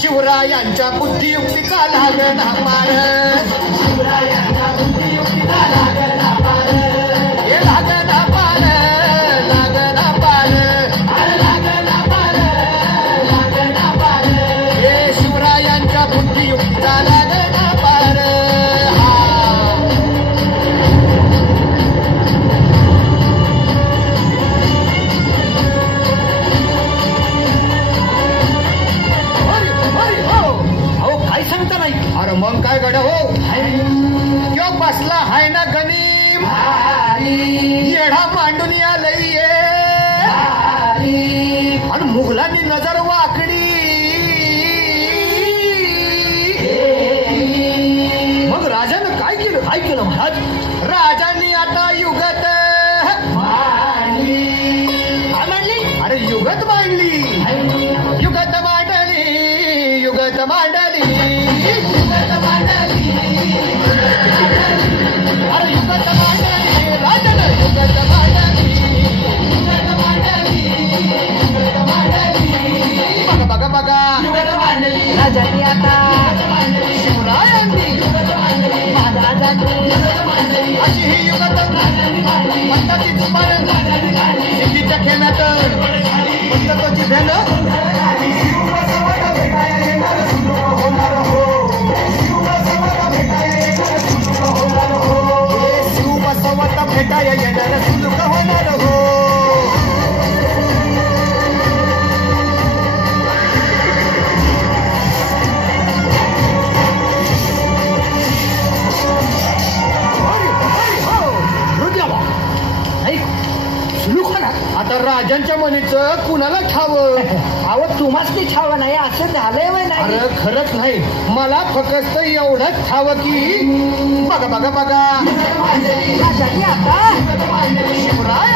शिवरायांच्या बुद्धियुक्तीचा लागणा पार शिवरायांच्या बुद्धियुक्तीचा लागणा पार हे लागणा पार लागणा पार लागणा पार लागणा पार हे शिवरायांच्या बुद्धियुक्तीचा लागणा पार अरे मग काय गड हो क्यों बसला हाय ना गनीम येढा मांडून या लई आणि मुघलांनी नजर वाकडी मग राजानं काय केलं महाराज राजांनी आता युगत मांडली अरे युगत मांडली युगत मांडली युगत मांडली अरे युगत मांडली राजन युगत मांडली बघा बघा बघा युगत मांडली राजांनी आता शिवरायांनी महाराजांनी अशी ही युगत पद्धती तुम्हाला सिद्धीच्या खेळण्यात पद्धतीची भेन भेटाया येणार सुलूक होणार हो आता राजांच्या मनीचं कुणाला ठावं अहो तुम्हाच ते ठाव नाही असं झालंय नाही अरे खरंच नाही मला फक्त एवढंच ठावं की बघा बघा बघा राजांनी आता शिवराय